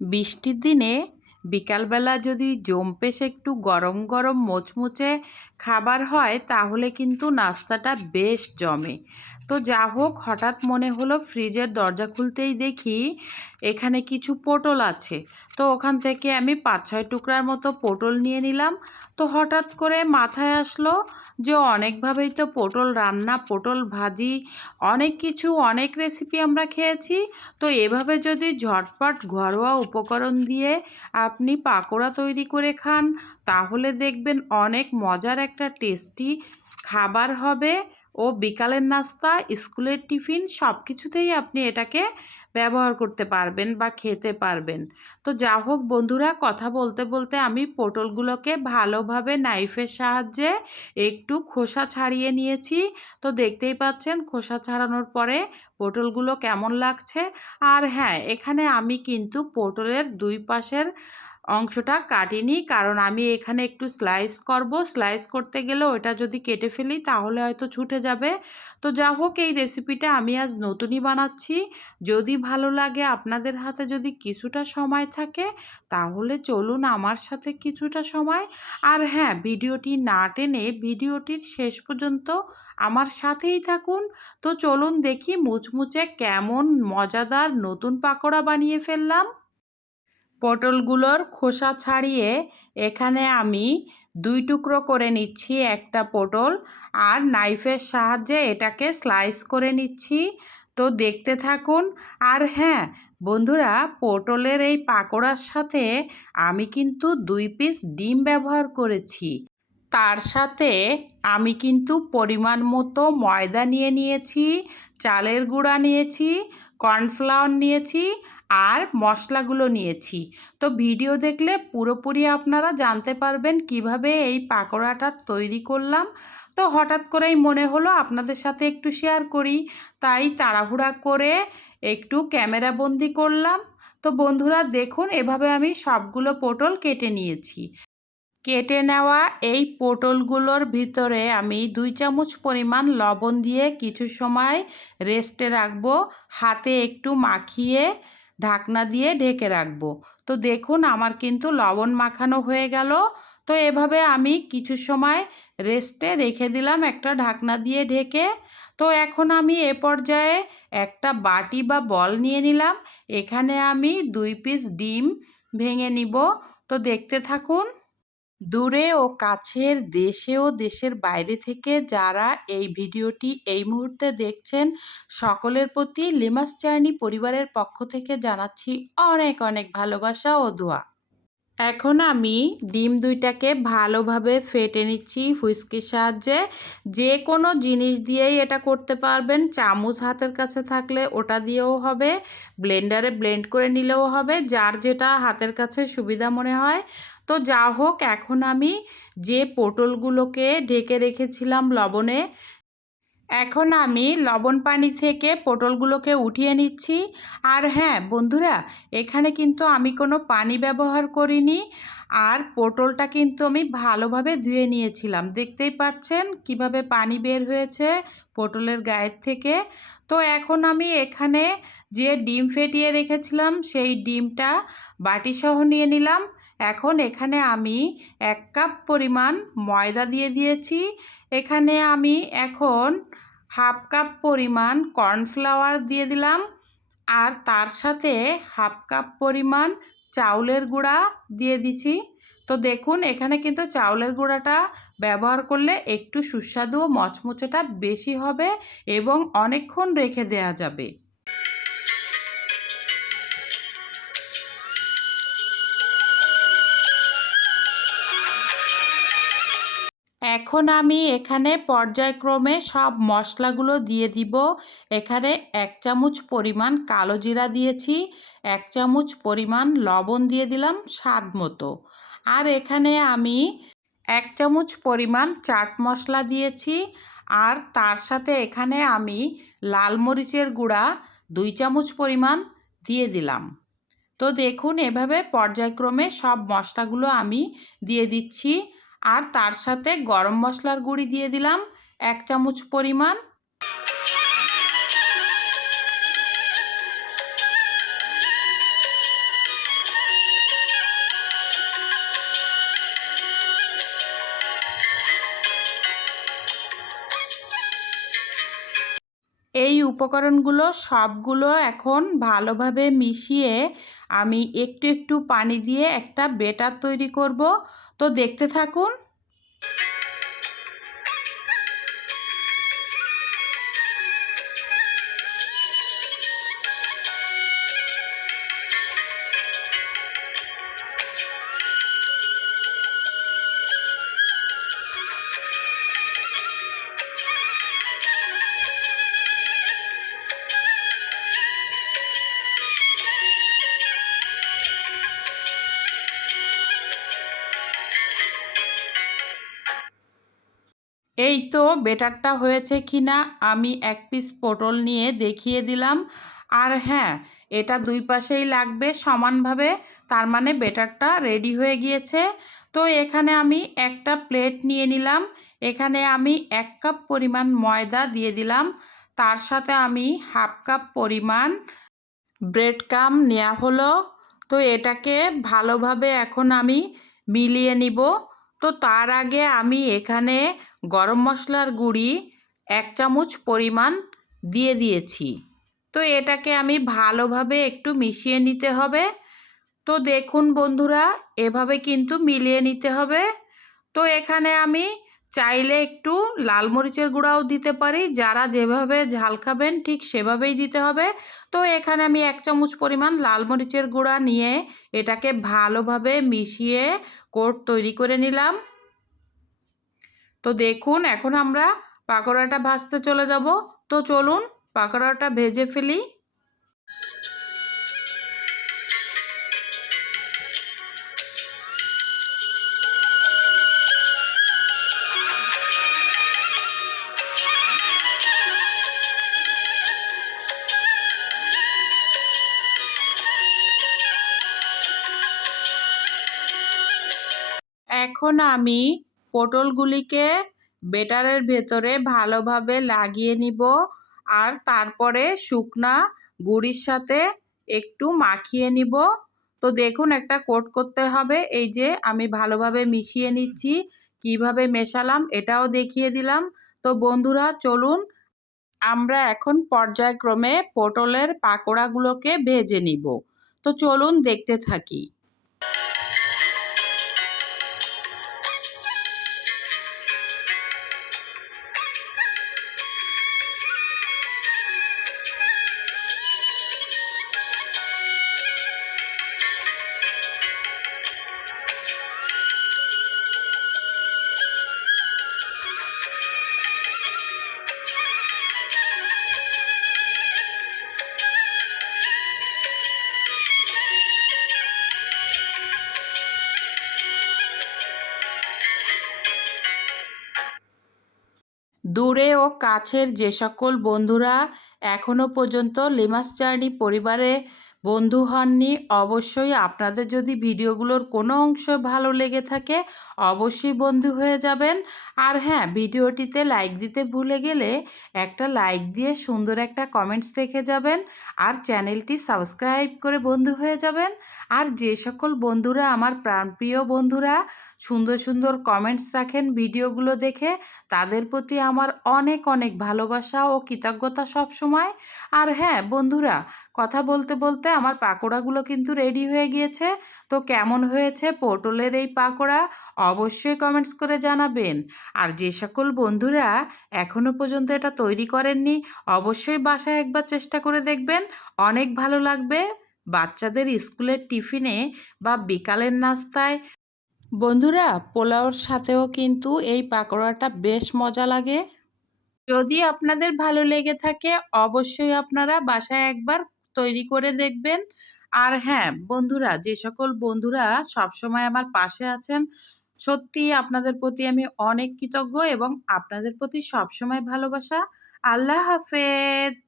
বৃষ্টির দিনে বিকালবেলা যদি জম্পেশ একটু গরম গরম মোচমুচে খাবার হয়, তাহলে কিন্তু নাস্তাটা বেশ জমে। তো যা হোক, হঠাৎ মনে হলো ফ্রিজের দরজা খুলতেই দেখি এখানে কিছু পটল আছে। তো ওখান থেকে আমি পাঁচ ছয় টুকরার মতো পটল নিয়ে নিলাম। তো হঠাৎ করে মাথায় আসলো যে অনেকভাবেই তো পটল রান্না, পটল ভাজি, অনেক কিছু, অনেক রেসিপি আমরা খেয়েছি। তো এভাবে যদি ঝটপট ঘরোয়া উপকরণ দিয়ে আপনি পাকোড়া তৈরি করে খান, তাহলে দেখবেন অনেক মজার একটা টেস্টি খাবার হবে। ও বিকালের নাস্তা, স্কুলের টিফিন সব কিছুতেই আপনি এটাকে ব্যবহার করতে পারবেন বা খেতে পারবেন। তো যা হোক বন্ধুরা, কথা বলতে বলতে আমি পটলগুলোকে ভালোভাবে নাইফের সাহায্যে একটু খোসা ছাড়িয়ে নিয়েছি। তো দেখতেই পাচ্ছেন, খোসা ছাড়ানোর পরে পটলগুলো কেমন লাগছে। আর হ্যাঁ এখানে আমি কিন্তু পটলের দুই পাশের অংশটা কাটিনি কারণ আমি এখানে একটু স্লাইস করব। স্লাইস করতে গেলে ওটা যদি কেটে ফেলি তাহলে হয়তো ছুটে যাবে। তো যা হোক, এই রেসিপিটা আমি আজ নতুনই বানাচ্ছি। যদি ভালো লাগে, আপনাদের হাতে যদি কিছুটা সময় থাকে, তাহলে চলুন আমার সাথে কিছুটা সময়। আর হ্যাঁ ভিডিওটি না টেনে ভিডিওটির শেষ পর্যন্ত আমার সাথেই থাকুন। তো চলুন দেখি মুচমুচে কেমন মজাদার নতুন পাকোড়া বানিয়ে ফেললাম। পটলগুলোর খোসা ছাড়িয়ে এখানে আমি দুই টুকরো করে নিচ্ছি একটা পটল আর নাইফের সাহায্যে এটাকে স্লাইস করে নিচ্ছি। তো দেখতে থাকুন। আর হ্যাঁ বন্ধুরা, পটলের এই পাকোড়ার সাথে আমি কিন্তু দুই পিস ডিম ব্যবহার করেছি। তার সাথে আমি কিন্তু পরিমাণ মতো ময়দা নিয়ে নিয়েছি, চালের গুঁড়া নিয়েছি, কর্নফ্লাওয়ার নিয়েছি আর মশলাগুলো নিয়েছি। তো ভিডিও দেখলে পুরোপুরি আপনারা জানতে পারবেন কীভাবে এই পাকোড়াটা তৈরি করলাম। তো হঠাৎ করেই মনে হলো আপনাদের সাথে একটু শেয়ার করি। তাই তাড়াহুড়া করে একটু ক্যামেরা বন্দি করলাম। তো বন্ধুরা দেখুন এভাবে আমি সবগুলো পটল কেটে নিয়েছি। কেটে নেওয়া এই পটলগুলোর ভিতরে আমি দুই চামচ পরিমাণ লবণ দিয়ে কিছু সময় রেস্টে রাখব। হাতে একটু মাখিয়ে ঢাকনা দিয়ে ঢেকে রাখব। তো দেখুন, আমার কিন্তু লবণ মাখানো হয়ে গেল। তো এভাবে আমি কিছু সময় রেস্টে রেখে দিলাম একটা ঢাকনা দিয়ে ঢেকে। তো এখন আমি এ পর্যায়ে একটা বাটি বা বল নিয়ে নিলাম। এখানে আমি দুই পিস ডিম ভেঙে নিব। তো দেখতে থাকুন দূরে ও কাছের দেশে ও দেশের বাইরে থেকে যারা এই ভিডিওটি এই মুহূর্তে দেখছেন, সকলের প্রতি লিমাস চার্নি পরিবারের পক্ষ থেকে জানাচ্ছি অনেক অনেক ভালোবাসা ও দোয়া। এখন আমি ডিম দুইটাকে ভালোভাবে ফেটে নিচ্ছি হুইস্কির সাহায্যে। যে কোনো জিনিস দিয়েই এটা করতে পারবেন। চামচ হাতের কাছে থাকলে ওটা দিয়েও হবে, ব্লেন্ডারে ব্লেন্ড করে নিলেও হবে, যার যেটা হাতের কাছে সুবিধা মনে হয়। তো যা হোক, এখন আমি যে পটলগুলোকে ঢেকে রেখেছিলাম লবণে, এখন আমি লবণ পানি থেকে পটলগুলোকে উঠিয়ে নিচ্ছি। আর হ্যাঁ বন্ধুরা, এখানে কিন্তু আমি কোনো পানি ব্যবহার করিনি। আর পটলটা কিন্তু আমি ভালোভাবে ধুয়ে নিয়েছিলাম। দেখতেই পাচ্ছেন কীভাবে পানি বের হয়েছে পটলের গায়ের থেকে। তো এখন আমি এখানে যে ডিম ফেটিয়ে রেখেছিলাম, সেই ডিমটা বাটিসহ নিয়ে নিলাম। এখন এখানে আমি এক কাপ পরিমাণ ময়দা দিয়ে দিয়েছি। এখানে আমি এখন হাফ কাপ পরিমাণ কর্নফ্লাওয়ার দিয়ে দিলাম আর তার সাথে হাফ কাপ পরিমাণ চাউলের গুঁড়া দিয়ে দিছি। তো দেখুন, এখানে কিন্তু চাউলের গুঁড়াটা ব্যবহার করলে একটু সুস্বাদু ও মচমচেটা বেশি হবে এবং অনেকক্ষণ রেখে দেওয়া যাবে। এখন আমি এখানে পর্যায়ক্রমে সব মশলাগুলো দিয়ে দিব। এখানে এক চামচ পরিমাণ কালো জিরা দিয়েছি, এক চামচ পরিমাণ লবণ দিয়ে দিলাম স্বাদ মতো। আর এখানে আমি এক চামচ পরিমাণ চাট মশলা দিয়েছি। আর তার সাথে এখানে আমি লাল মরিচের গুঁড়া দুই চামচ পরিমাণ দিয়ে দিলাম। তো দেখুন এভাবে পর্যায়ক্রমে সব মশলাগুলো আমি দিয়ে দিচ্ছি। আর তার সাথে গরম মশলার গুঁড়ি দিয়ে দিলাম এক চামচ পরিমাণ। এই উপকরণগুলো সবগুলো এখন ভালোভাবে মিশিয়ে আমি একটু একটু পানি দিয়ে একটা বেটার তৈরি করব। তো দেখতে থাকুন। এই তো বেটারটা হয়েছে কি না আমি এক পিস পটল নিয়ে দেখিয়ে দিলাম। আর হ্যাঁ এটা দুই পাশেই লাগবে সমানভাবে, তার মানে বেটারটা রেডি হয়ে গিয়েছে। তো এখানে আমি একটা প্লেট নিয়ে নিলাম। এখানে আমি এক কাপ পরিমাণ ময়দা দিয়ে দিলাম। তার সাথে আমি হাফ কাপ পরিমাণ ব্রেড কাম নেওয়া হলো। তো এটাকে ভালোভাবে এখন আমি মিলিয়ে নিব। তো তার আগে আমি এখানে গরম মশলার গুঁড়ি এক চামচ পরিমাণ দিয়ে দিয়েছি। তো এটাকে আমি ভালোভাবে একটু মিশিয়ে নিতে হবে। তো দেখুন বন্ধুরা, এভাবে কিন্তু মিলিয়ে নিতে হবে। তো এখানে আমি চাইলে একটু লাল মরিচের গুঁড়াও দিতে পারি। যারা যেভাবে ঝাল খাবেন ঠিক সেভাবেই দিতে হবে। তো এখানে আমি এক চামচ পরিমাণ লাল মরিচের গুঁড়া নিয়ে এটাকে ভালোভাবে মিশিয়ে কোট তৈরি করে নিলাম। তো দেখুন, এখন আমরা পাকোড়াটা ভাজতে চলে যাব। তো চলুন, পাকোড়াটা ভেজে ফেলি। এখন আমি পটলগুলিকে বেটারের ভেতরে ভালোভাবে লাগিয়ে নিব আর তারপরে শুকনা গুড়ির সাথে একটু মাখিয়ে নিব। তো দেখুন একটা কোট করতে হবে। এই যে আমি ভালোভাবে মিশিয়ে নিচ্ছি, কীভাবে মেশালাম এটাও দেখিয়ে দিলাম। তো বন্ধুরা, চলুন আমরা এখন পর্যায়ক্রমে পটলের পাকোড়াগুলোকে ভেজে নিব। তো চলুন দেখতে থাকি। দূরে ও কাছের যে সকল বন্ধুরা এখনও পর্যন্ত লিমাস জার্নি পরিবারে বন্ধু হননি, অবশ্যই আপনাদের যদি ভিডিওগুলোর কোনো অংশ ভালো লেগে থাকে, অবশ্যই বন্ধু হয়ে যাবেন। আর হ্যাঁ ভিডিওটিতে লাইক দিতে ভুলে গেলে একটা লাইক দিয়ে সুন্দর একটা কমেন্টস রেখে যাবেন। আর চ্যানেলটি সাবস্ক্রাইব করে বন্ধু হয়ে যাবেন। আর যে সকল বন্ধুরা, আমার প্রাণপ্রিয় বন্ধুরা, সুন্দর সুন্দর কমেন্টস রাখেন ভিডিওগুলো দেখে, তাদের প্রতি আমার অনেক অনেক ভালোবাসা ও কৃতজ্ঞতা সব সময়। আর হ্যাঁ বন্ধুরা, কথা বলতে বলতে আমার পাকোড়াগুলো কিন্তু রেডি হয়ে গিয়েছে। তো কেমন হয়েছে পটলের এই পাকোড়া অবশ্যই কমেন্টস করে জানাবেন। আর যে সকল বন্ধুরা এখনও পর্যন্ত এটা তৈরি করেননি, অবশ্যই বাসায় একবার চেষ্টা করে দেখবেন। অনেক ভালো লাগবে। বাচ্চাদের স্কুলের টিফিনে বা বিকালের নাস্তায়। বন্ধুরা, পোলাওর সাথেও কিন্তু এই পাকোড়াটা বেশ মজা লাগে। যদি আপনাদের ভালো লেগে থাকে, অবশ্যই আপনারা বাসায় একবার তৈরি করে দেখবেন। আর হ্যাঁ বন্ধুরা, যে সকল বন্ধুরা সবসময় আমার পাশে আছেন, সত্যি আপনাদের প্রতি আমি অনেক কৃতজ্ঞ এবং আপনাদের প্রতি সবসময় ভালোবাসা। আল্লাহ হাফেজ!